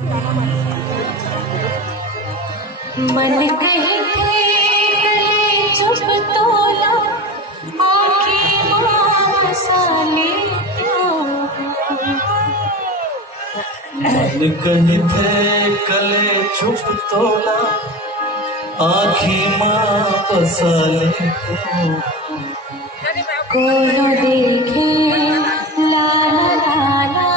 मन कहीं थे गले चुप तोला आँखें मसाले मन कहीं थे गले चुप तोला आँखी माँ बसाले कोनो देखे लाला लाला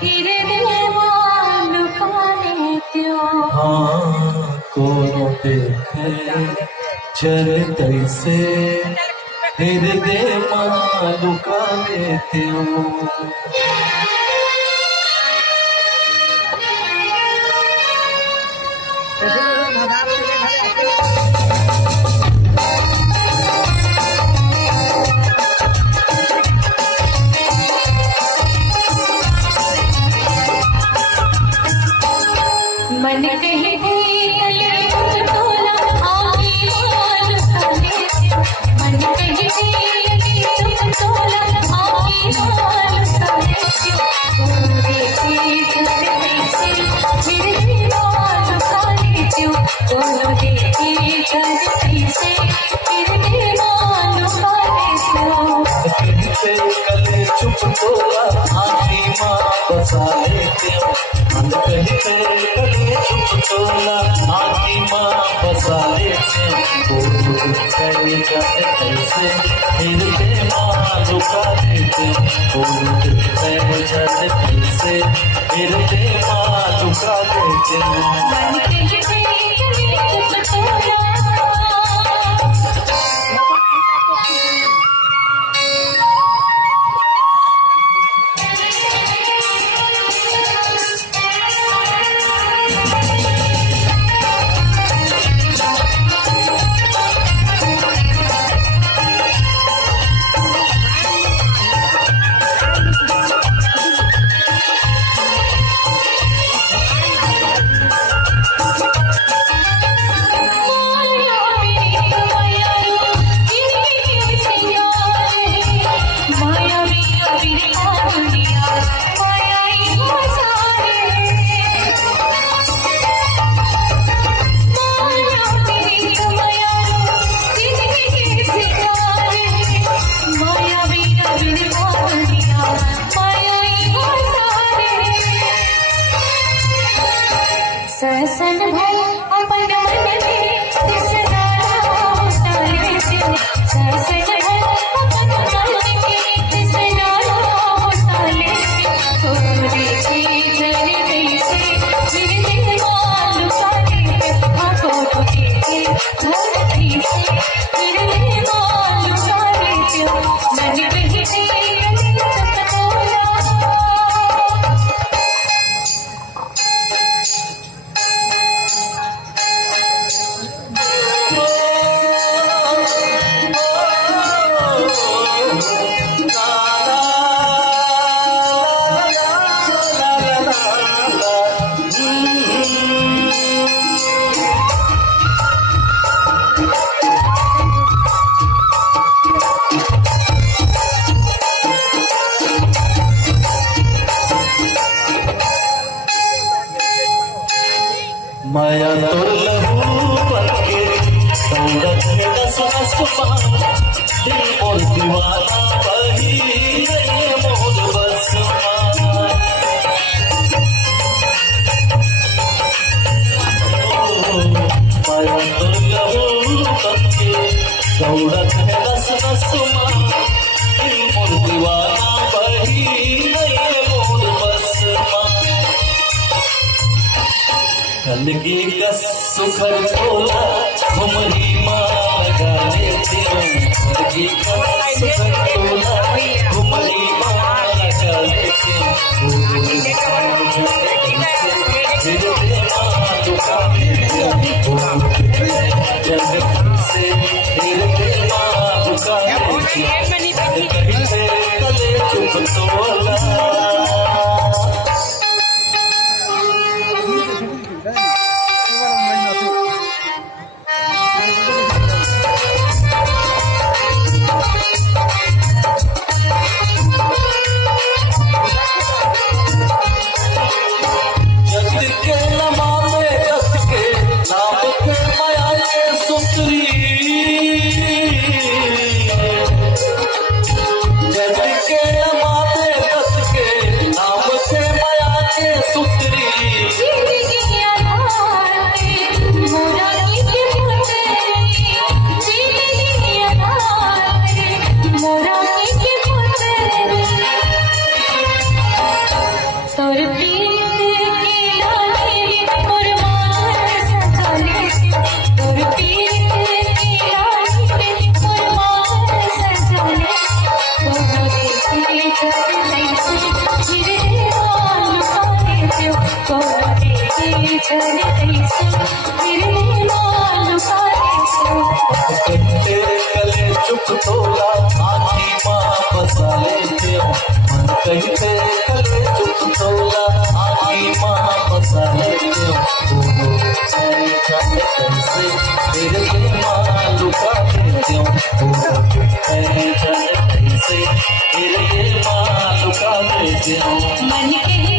फिर देवाल लुकाने त्यों हाँ कोनो देखे चल तैसे हृदय माँ लुका लेते हो। मन कहीं थे गले चुप तोला आँखें मसाले मन कहीं थे गले चुप तोला आँखें मसाले कोनो देखे चल तैसे फिर देवाल लुका लेते कोनो देखे चल तैसे फिर देवाल लुका लेते गले चुप तोला आँखी माँ बसा लेते हो। मन कहीं पे गले चुप तोला आँखी माँ बसा लेते हो। जाते कैसे हृदय माँ लुका लेते हो। जाते कैसे हृदय माँ लुका लेते हो। मन कहीं पे गले चुप तोला ससन भर अपन मन में तिसरा उतारे ससन भर अपन मन में तिसरा उतारे थोड़े की जल कैसे फिर देवाल लुका लेते हाँ कोनो देखे जल कैसे फिर देवाल लुका लेते मन कहीं थे गले चुप तोला माया तोर लहू बनके दौड़त है नस नस माँ दिल मोर दीवाना बही रही मोर बस माँ। माया तोर लहू बनके दौड़त है नस नस माँ दिल मोर दीवाना बही रही मोर बस माँ। कलगी का सुखर तोला घुमरी माँ लगा लेती हूँ। कलगी का सुखर तोला घुमरी माँ लगा लेती हूँ। हृदय माँ लुका लेती हूँ। से हृदय माँ लुका लेती हूँ। कहीं से गले चुप तोला जाने कैसे मेरे मालूम का देते तेरे गले चुप तोला आखी माँ बसा लेते हो मन कहीं तेरे गले चुप तोला आखी माँ बसा लेते हो जाने कैसे तेरे माँ लुका देते हो जाने कैसे तेरे माँ लुका देते हो मन के